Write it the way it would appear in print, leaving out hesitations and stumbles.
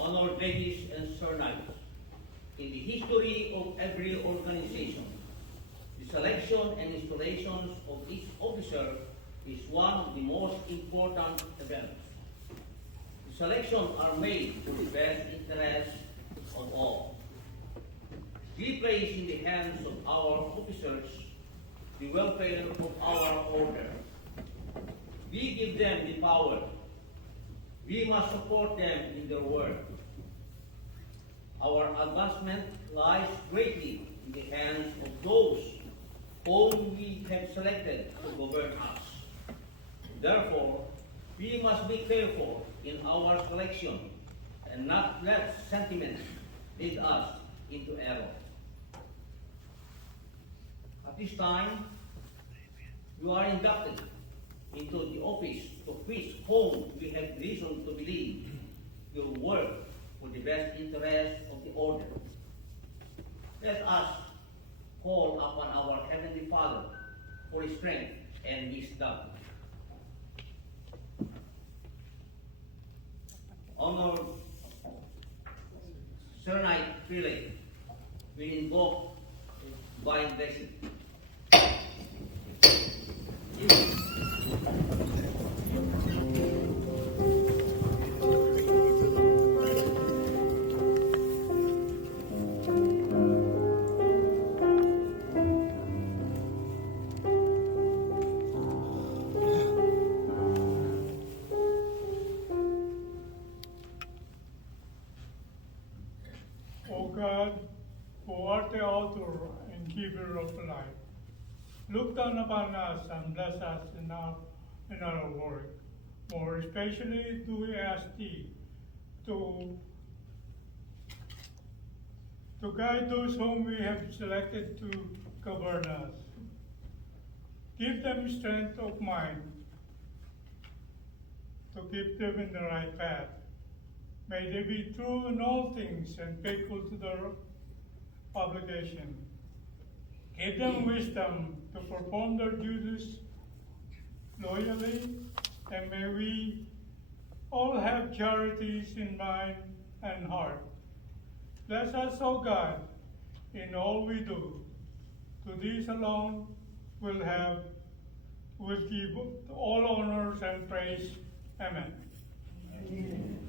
Honored ladies and sir knights, in the history of every organization, the selection and installations of each officer is one of the most important events. The selections are made for the best interest of all. We place in the hands of our officers the welfare of our order. We give them the power. We must support them in their work. Our advancement lies greatly in the hands of those whom we have selected to govern us. Therefore, we must be careful in our selection and not let sentiment lead us into error. At this time, you are inducted into the office of which whom we have reason to believe will work for the best interest of the order. Let us call upon our Heavenly Father for his strength and wisdom. Honored Sir Knight Prelate, we invoke divine blessing. O God, who art the author and giver of life, look down upon us and bless us in our work. More especially do we ask thee to guide those whom we have selected to govern us. Give them strength of mind to keep them in the right path. May they be true in all things and faithful to their obligation. Give them wisdom to perform their duties loyally, and may we have charities in mind and heart. Bless us, O God, in all we do. To these alone will give all honors and praise. Amen. Amen.